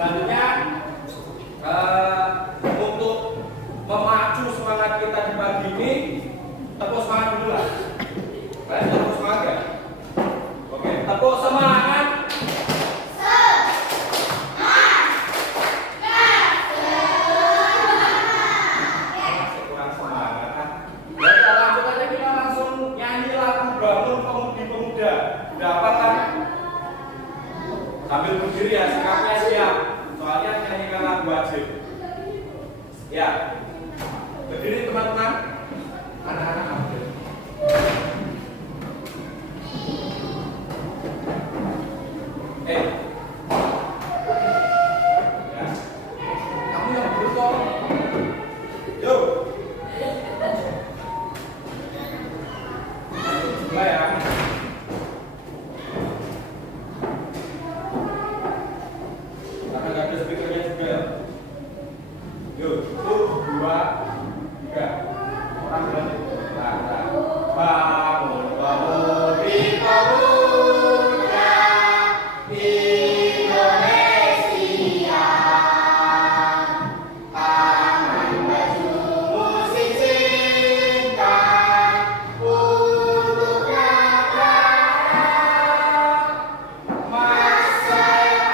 Selanjutnya untuk memacu semangat kita di pagi ini, tepuk semangat dulu lah. Kalian tepuk semangat ya? Oke, tepuk semangat. Masih kurang semangat kan? Ya kita lanjut aja, kita langsung nyanyi lagu Bangun Pemudi-Pemuda. Dapat kan? Sambil berdiri ya, sikapnya siap. Soalnya nyanyikan lagu wajib. Ya, berdiri teman-teman. Anak-anak ambil. Ya, kamu yang berusaha. Yuk. Mulai ya. Karena nggak ada speakernya juga. Yuk, 1, 2, 3. Orang berani. Bangun Pemudi-Pemuda Indonesia, tangan baju musik singkat untuk negara, masa yang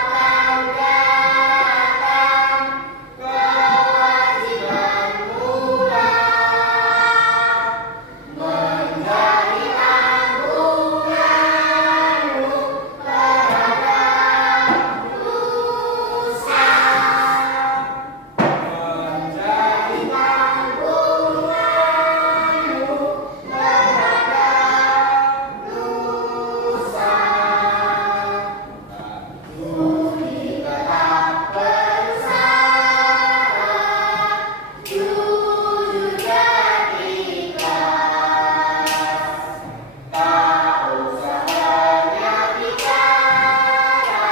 akan datang, kewajiban muda menjadi tanggunganmu terhadap nusa, menjadi tanggunganmu terhadap nusa. Bumi tetap bersara, jujur dan ikhlas, tak usah banyak bicara,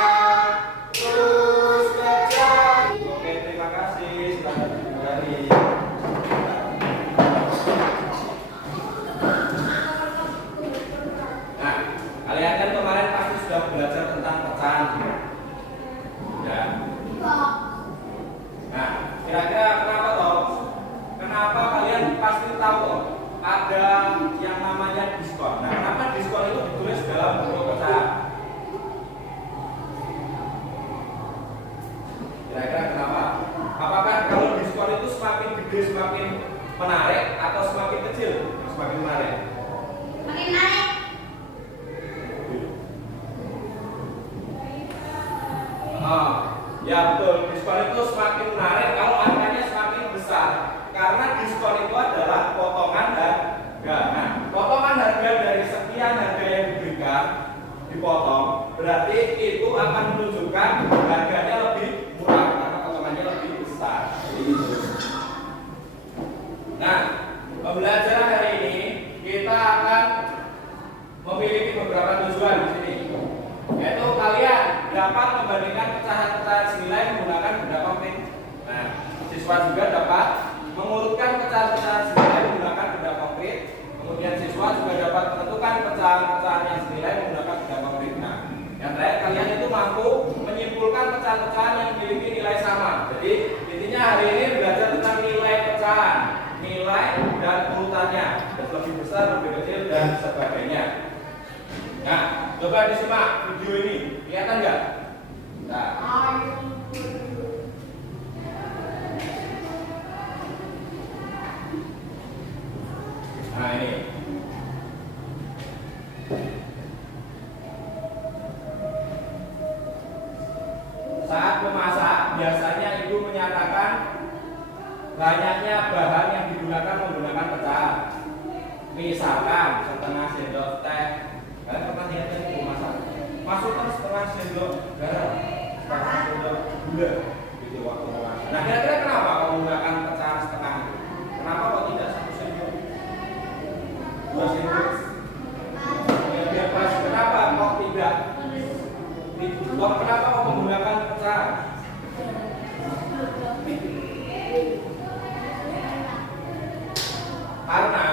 terus kerja. Oke, terima kasih. Selamat kembali. Nah, kalian kan kemarin pasti sudah belajar tentang pecahan, ya. Nah, kira-kira kenapa toh? Kenapa kalian pasti tahu toh? Ada yang namanya diskon. Nah, kenapa diskon itu ditulis dalam bentuk pecahan? Kira-kira kenapa? Apakah kalau diskon itu semakin gede semakin menarik atau semakin kecil semakin menarik? Makin naik. Ya betul, diskon itu semakin menarik kalau angkanya semakin besar. Karena diskon itu adalah potongan harga. Nah, potongan harga dari sekian harga yang diberikan dipotong, berarti itu akan menunjukkan harganya lebih murah karena potongannya lebih besar. Jadi gitu. Nah, pembelajaran hari ini kita akan memiliki beberapa tujuan di sini. Yaitu kalian dapat membandingkan pecahan-pecahan senilai menggunakan benda konkret. Nah, siswa juga dapat mengurutkan pecahan-pecahan senilai menggunakan benda konkret. Kemudian siswa juga dapat menentukan pecahan-pecahan yang senilai menggunakan benda konkret. Nah, yang terakhir kalian itu mampu menyimpulkan pecahan-pecahan yang memiliki nilai sama. Jadi intinya hari ini belajar tentang nilai pecahan, nilai dan urutannya, dan lebih besar, lebih kecil dan sebagainya. Nah, coba disimak video ini, kelihatan nggak? Nah, ini. Saat memasak, biasanya ibu menyatakan banyaknya bahan yang digunakan menggunakan pecahan. Misalkan setengah sendok teh. Kalian pernah lihat ibu masak? Masukkan setengah sendok garam, setengah sendok gula, gitu waktu memasak. Nah, kira-kira kenapa kalau menggunakan pecahan setengah itu? Kenapa kok tidak 1 sendok, 2 sendok? Ya, biar pas. Kenapa kok tidak? Kenapa kok menggunakan pecahan? Karena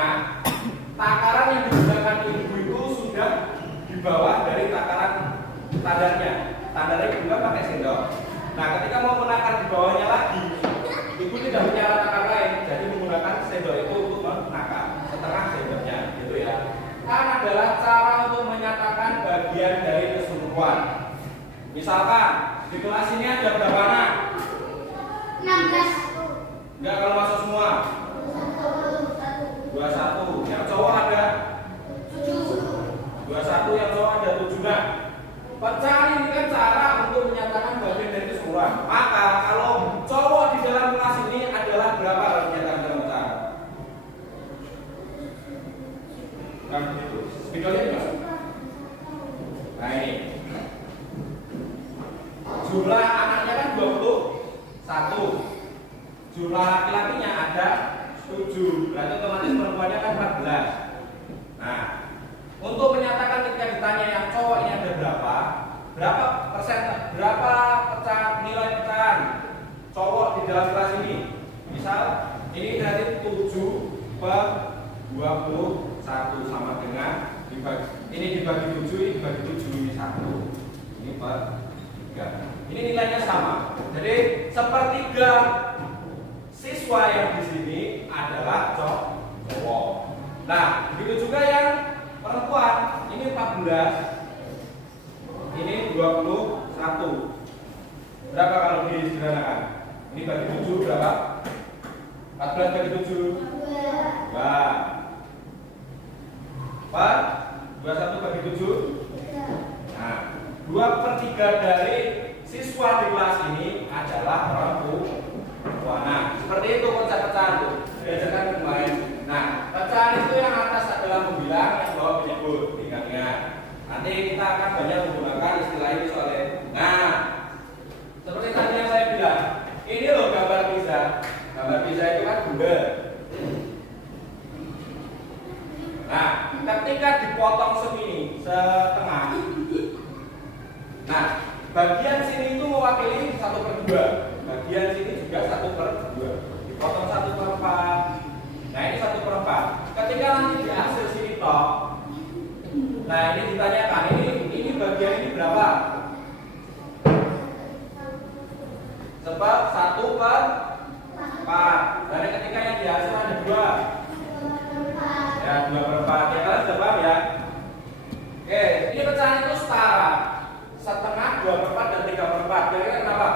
takaran yang digunakan ibu itu sudah di bawah dari takaran standarnya. Standarnya juga pakai sendok. Nah, ketika mau menakar di bawahnya lagi, ibu tidak punya alat takar lain, jadi menggunakan sendok itu untuk menakar setengah sendoknya, gitu ya. Kan adalah cara untuk menyatakan bagian dari keseluruhan. Misalkan di kelas ini ada berapa anak? 16. Enggak, kalau masuk semua 21. Yang cowok ada 21, yang cowok ada 7. Nah, pecahan ini kan cara untuk menyatakan bagian dari keseluruhan. Maka kalau cowok di dalam kelas ini adalah berapa kalau menyatakan dalam pecahan? Nah, begitu. Videonya juga. Nah, ini jumlah anaknya kan 21. Jumlah laki-lakinya ada 7. Berarti otomatis perempuannya kan 14. Nah, untuk menyatakan ketika ditanya yang cowok ini ada berapa persen, berapa pecahan, nilai pecahan cowok di dalam kelas ini? Misal ini berarti 7/21 sama dengan ini dibagi 7, ini dibagi 7, ini 1, ini per 3. Ini nilainya sama. Jadi sepertiga siswa yang di sini adalah cowok. Nah, begitu juga yang perempuan. Ini 14, ini 21. Berapa kalau disederhanakan? Ini bagi 7 berapa? 14 bagi 7 2. 21 bagi 7. Nah, 2/3 dari siswa di kelas ini adalah perempuan. Nah, seperti itu konsep pecahan tuh. Diajarkan kemarin. Nah, pecahan itu yang atas adalah pembilang, yang bawah penyebut. Ingat-ingat. Nanti kita akan banyak menggunakan istilah ini soalnya. Nah, seperti tadi yang saya bilang, ini loh gambar pizza. Gambar pizza itu kan bulat. Nah, ketika dipotong segini, setengah. Nah, bagian sini itu mewakili 1/2. Bagian sini juga 1/2. Dipotong 1/4. Nah, ini 1/4. Ketika nanti di hasil sini toh, nah ini ditanyakan, ini bagian ini berapa? Sebab 1/4. Dan ketika yang di hasil ada 2. Ya, 2/4. Ya, kalian sudah paham ya? Oke, ini pecahan itu setara. Setengah, 2/4 dan 3/4. Kira-kira kenapa?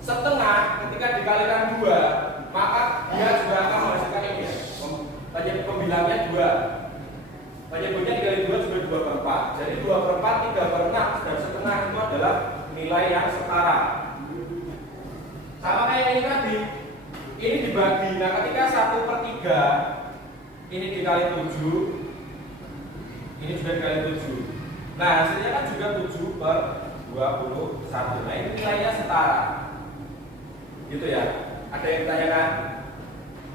Setengah ketika dikalikan 2, maka dia juga akan menghasilkan ini ya. Pembilangnya 2. Penyebutnya dikali 2 juga 2/4. Jadi 2/4, 3/6 dan setengah itu adalah nilai yang setara. Sama kayak ini tadi. Ini dibagi. Nah, ketika 1/3 ini dikali 7, ini juga dikali 7. Nah, hasilnya kan juga 7/21. Nah, ini nilainya setara. Gitu ya. Ada yang ditanyakan?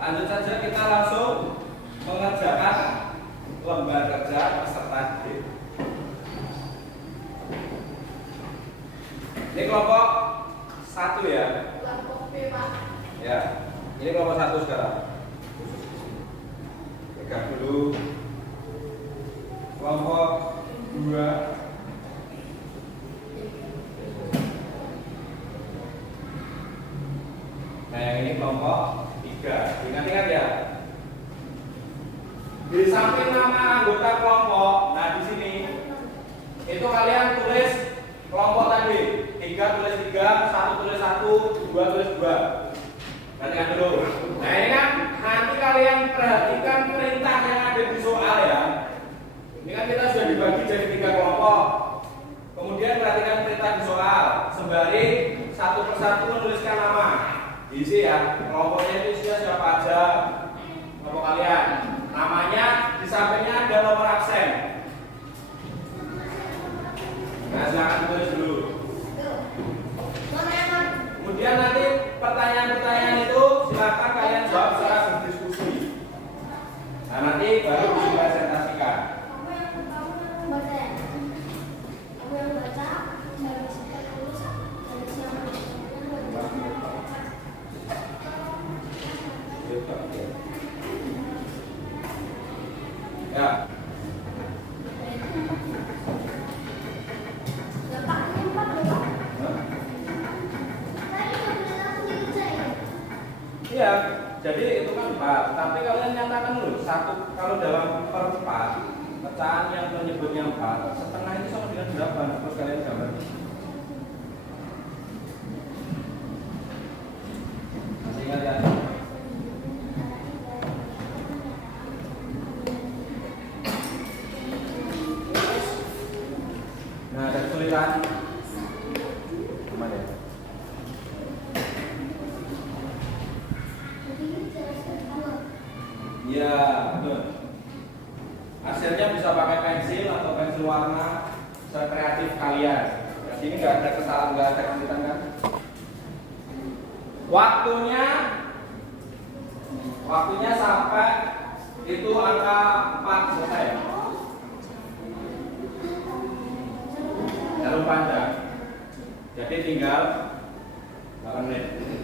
Lanjut saja, kita langsung mengerjakan lembar kerja peserta didik. Ini kelompok 1 ya. Kelompok B, Pak. Ya. Ini kelompok 1 sekarang. Pegang dulu. Kelompok 2. Nah, yang ini kelompok 3. Ingat-ingat ya. Di samping nama anggota kelompok, nah di sini itu kalian tulis kelompok tadi. 3 tulis 3, 1 tulis 1, 2 tulis 2. Perhatikan dulu. Nah, ini kan nanti kalian perhatikan perintah yang ada di soal ya. Ini kan kita sudah dibagi jadi 3 kelompok. Kemudian perhatikan perintah di soal. Sembari satu persatu menuliskan nama. Diisi ya. Kelompoknya itu isinya siapa aja. Kelompok kalian. Namanya di sampingnya ada nomor absen. Nah, silakan tulis dulu. Kemudian nanti pertanyaan-pertanyaan itu silakan kalian jawab secara berdiskusi. Nah, nanti baru dipresentasikan. Ya. Jadi itu kan 4, tapi kalian nyatakan dulu satu kalau dalam per 4 pecahan yang menyebutnya 4 setengah itu sama dengan berapa? Terus kalian gambar. Masih ingat ya? Nah, ada kesulitan. Aman ya? Iya, betul. Hasilnya bisa pakai pensil atau pensil warna sekreatif kalian. Di sini nggak ada kesalahan, nggak ada kesulitan kan? Waktunya sampai itu angka 4 selesai. Jarum panjang. Jadi tinggal 8 menit.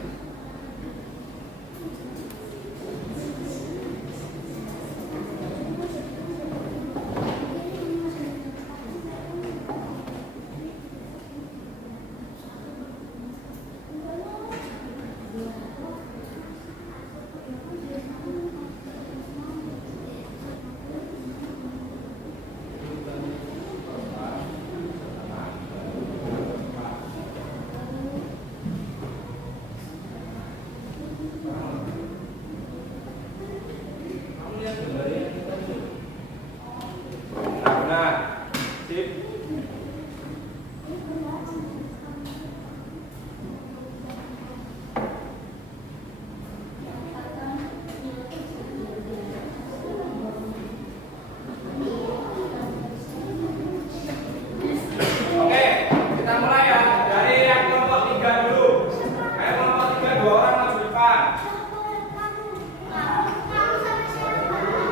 Nah, sip. Oke, kita mulai ya dari yang kelompok 3 dulu. Ayo kelompok 3, 2 orang maju depan.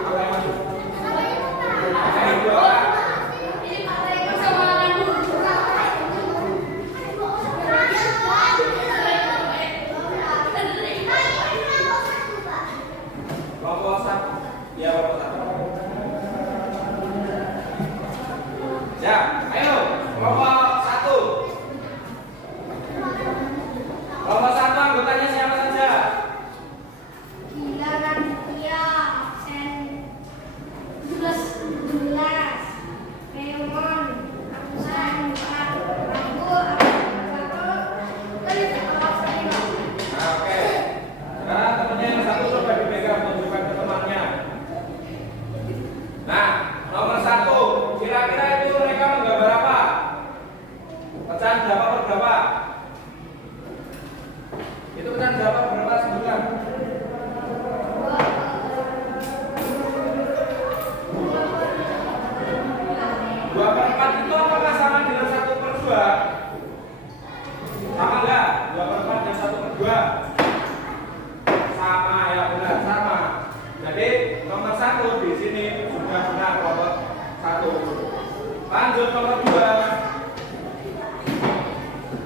Apa yang maju? Ayo 2 orang. Kelompok 1. Ya, kelompok 1. Ya, ayo kelompok 1. Kelompok 1 anggotanya siapa saja? Nah, oke. Sekarang temennya yang satu coba dipegang tunjukkan ke temannya. Nah, nomor 1, kira-kira itu mereka menggambar apa? Pecahan berapa per berapa? Itu pecahan berapa per berapa sebutkan? 2/4 itu apakah sama dengan 1/2? Sama enggak? 2/4 dan 1/2? Sama, ya benar, sama. Jadi nomor 1 di sini sudah benar kelompok 1. Lanjut nomor 2.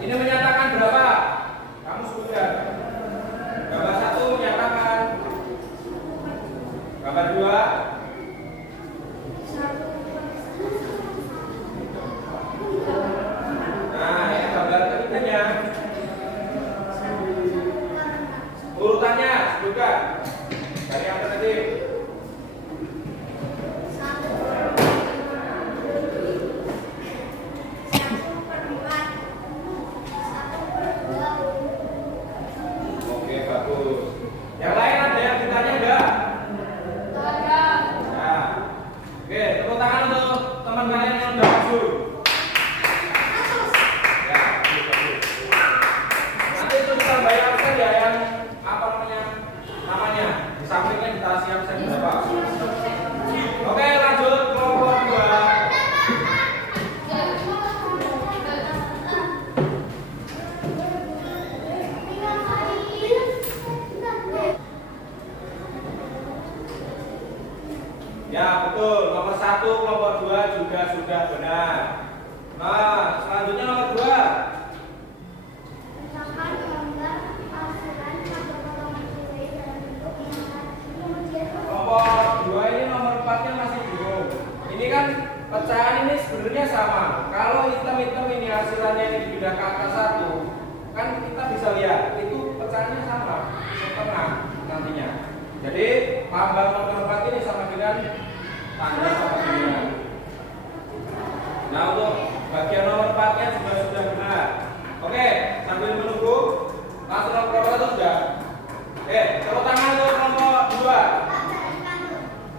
Ini menyatakan berapa? Kamu sebutkan. Gambar 1 menyatakan. Gambar 2. Nah, ini gambar ketiganya. Urutannya sebutkan. Dari yang tadi. Oke, bagus. Yang lain ada yang ditanya enggak? Ya. Oke, tepuk tangan untuk teman kalian yang udah maju. Ya, bagus. Nanti itu bisa bayar absen ya yang apa namanya di sampingnya dikasih absen berapa? Oke, lanjut kelompok 2. Ya, betul. Nomor 1 kelompok 2 juga sudah benar. Nah, selanjutnya nomor 2. Kelompok 2 ini nomor 4-nya masih bingung. Ini kan pecahan ini sebenarnya sama. Kalau hitam-hitam ini hasilnya ini dipindah ke angka 1, kan kita bisa lihat itu pecahannya sama setengah nantinya. tanda sama dengan. Nah, untuk bagian nomor 4-nya juga sudah benar. Oke, sambil menunggu langsung nomor 1 sudah. Oke, tepuk tangan untuk nomor 2.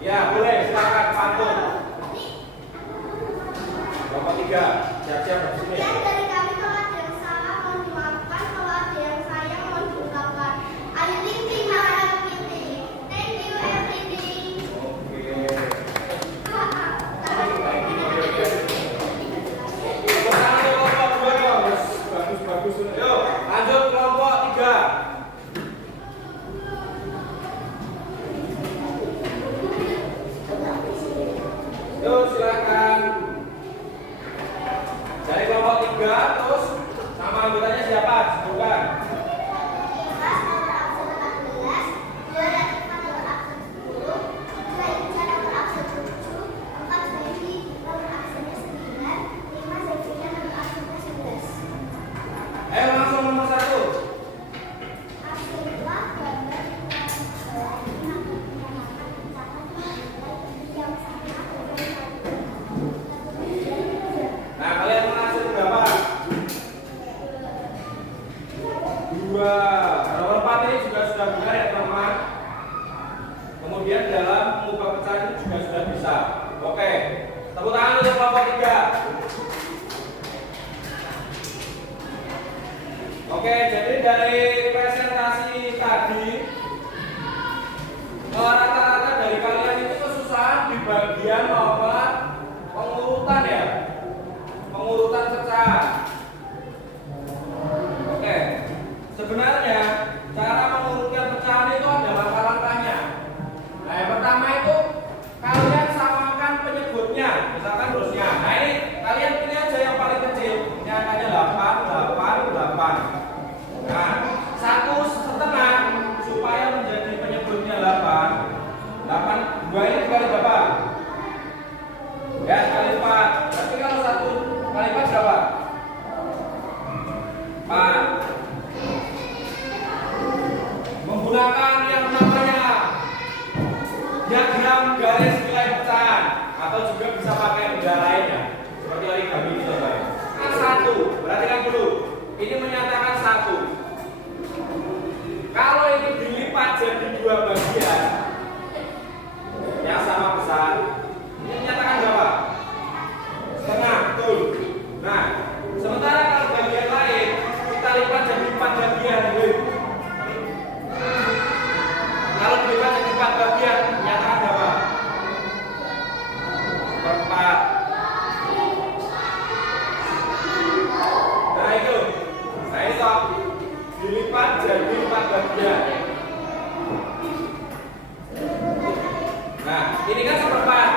Ya, boleh, silakan pantun. Nomor 3, siap-siap di sini. Sekian dari kami, kalau ada yang salah mohon dimaafkan, kalau ada yang sayang mohon diungkapkan. Ayo ting ting makan kepiting. Thank you everything. Oke. Tepuk tangan untuk kelompok 2 dong. Bagus. Yuk, lanjut kelompok 3. Yuk, silakan. Dari kelompok 3 terus nama anggotanya siapa? Sebutkan. Ayo langsung nomor 1. Nah, kalian menghasil berapa? 2. Nomor 4 ini juga sudah benar ya teman-teman. Kemudian dalam mengubah pecahan ini juga sudah bisa. Oke, tepuk tangan untuk kelompok 3. Oke, jadi dari presentasi tadi rata-rata dari kalian itu kesusahan di bagian nomor pengurutan ya, pengurutan pecahan. Oke, sebenarnya cara mengurutkan pecahan itu ada langkah-langkahnya. Nah, yang pertama itu kalian samakan penyebutnya, misalkan terusnya. Nah, ini kalian pilih aja yang paling kecil. Ini angkanya 8. Nah, 1,5 supaya menjadi penyebutnya 8. 2 ini dikali berapa? Ya, kali 4. Berarti kalau 1 kali 4 berapa? 4. Menggunakan yang namanya diagram garis nilai pecahan atau juga bisa pakai benda lainnya seperti origami itu guys. Kan 1, perhatikan dulu. Ini menyatakan 1. Kalau ini dilipat jadi 2 bagian yang sama besar, ini menyatakan berapa? Setengah, betul. Nah, sementara kalau bagian lain kita lipat jadi 4 bagian, kalau dilipat jadi 4 bagian, menyatakan berapa? 4. Nah itu, dilipat jadi 4 bagian. Nah, ini kan 1/4.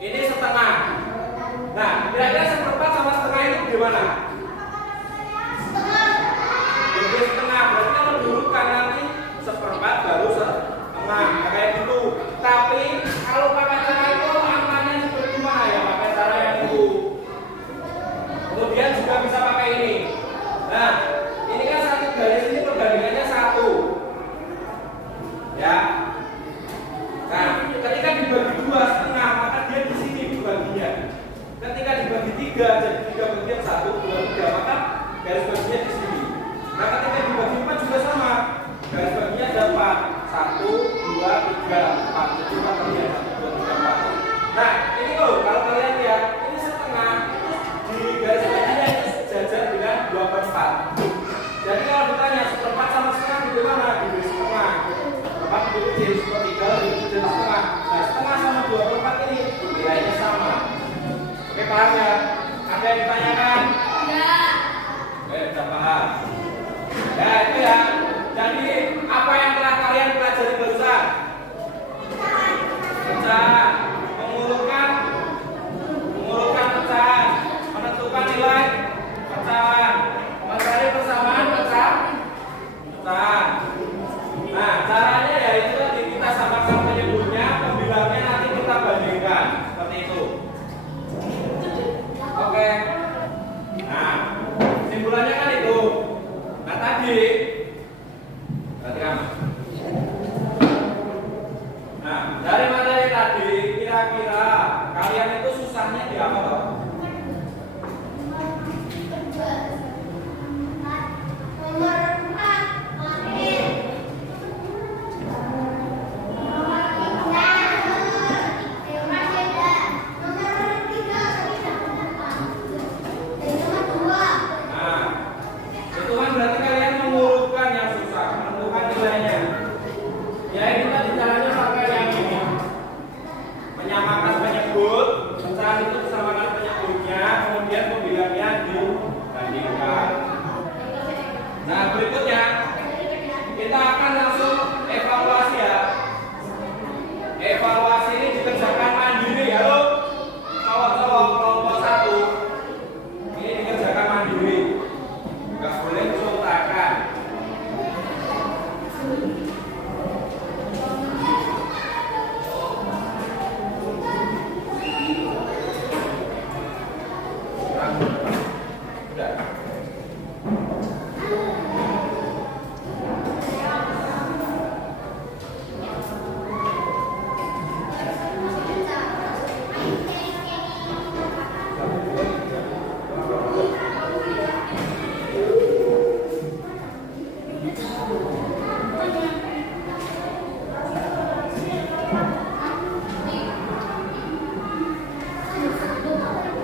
Ini setengah. Nah, kira-kira 1/4 sama setengah itu gimana? Jadi setengah. Berarti kalau diurutkan nanti 1/4 baru setengah. Kayak gitu. Tapi kalau pakai cara itu angkanya seperti gimana ya? Pakai cara yang itu. Kemudian juga bisa pakai ini. Nah, ini kan satu garis ini perbandingannya 1. Ya. Nah, ketika dibagi 2 setengah, maka dia di sini dibaginya. Ketika dibagi 3 jadi 3 bagian 1, 2, 3, maka garis baginya di sini. Nah, ketika dibagi 4 juga sama. Garis baginya ada 4. 1, 2, 3, 4. Jadi 4 bagian 1, 2, 3, 4. Nah, ini loh, kalau kalian lihat, ini setengah di garis baginya itu sejajar dengan 2/4. Jadi kalau ditanya 1/4 sama setengah bagaimana? Di setengah. 4 jadi 1/3, jadi setengah. Nah, setengah sama 2/4 ini nilainya sama. Oke, paham ya? Ada yang ditanyakan? Ya. Oke, sudah paham. Ya, itu ya. Jadi, apa yang telah kalian pelajari barusan? Pecahan, mengurutkan pecahan, menentukan nilai pecahan, mencari persamaan pecahan. Nah, caranya yaitu tadi kita samakan penyebutnya, pembilangnya nanti kita bandingkan seperti itu. Oke. Nah, simpulannya kan itu. Nah tadi, perhatikan. Udah.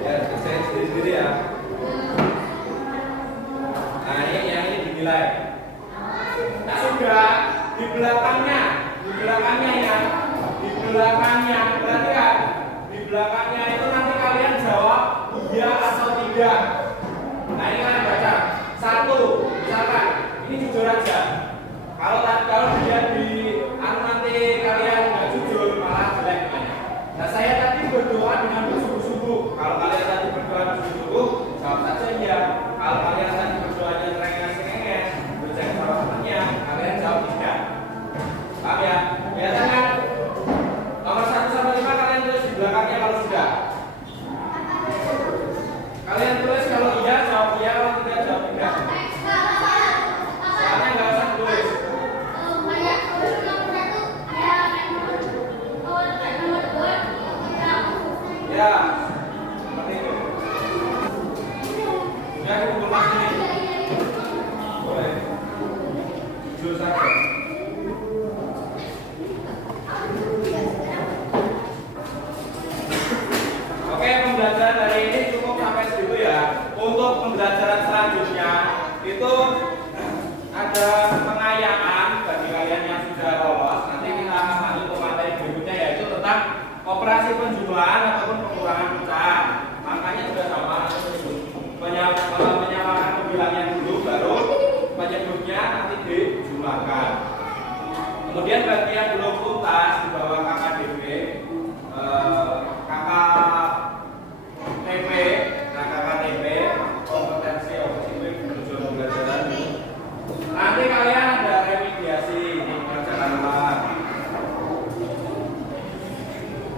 Ya, saya sendiri ya. Nah, ini dinilai. Nah, sudah di belakangnya ya, di belakangnya, perhatikan, di belakangnya itu nanti kalian jawab iya atau tidak. Nah, ini kalian baca. Satu, misalkan, ini jujur aja. Kalau dia di nanti kalian nggak jujur malah jelek namanya. Nah, saya tadi berdoa dengan bersungguh-sungguh. Kalau kalian tadi berdoa bersungguh-sungguh, jawab saja iya. Kalau kalian tadi berdoanya cengenges, bercanda sama temannya, kalian jawab tidak. Paham ya? Kelihatan kan? Nomor 1 sampai 5 kalian tulis di belakangnya kalau sudah. Kalian tulis kalau iya jawab iya, kalau tidak jawab tidak. Soalnya nggak usah tulis. Ya, seperti itu. Ya, kumpul mas ini. Boleh. Jujur saja. Oke, pembelajaran hari ini cukup sampai segitu ya. Untuk pembelajaran selanjutnya itu ada pengayaan bagi kalian yang sudah lolos. Nanti kita akan lanjut ke materi berikutnya yaitu tentang operasi penjumlahan ataupun pengurangan pecahan. Makanya juga sama menyamakan pembilangan dulu, baru penyebutnya nanti dijumlahkan. Kemudian bagi yang belum tuntas di bawah KKDP, KKTP, KKTP kompetensi objektif tujuan pembelajaran. Nanti kalian ada remediasi di pelajaran.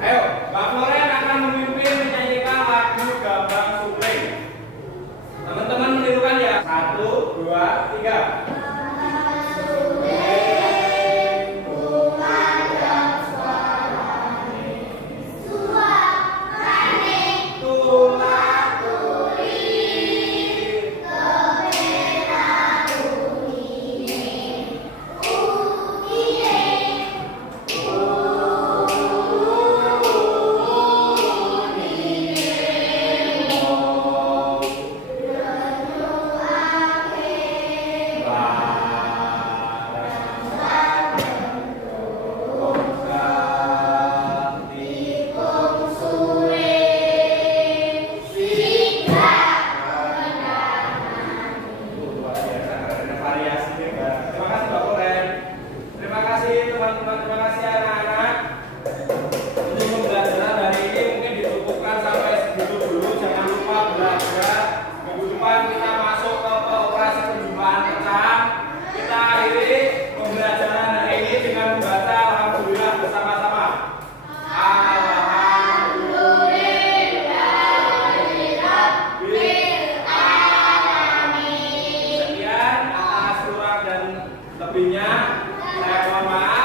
Ayo, Mbak Floren akan memimpin menyanyikan lagu Gambang Supling. Teman-teman menirukan ya. 1, 2, 3. Lebihnya saya mohon maaf.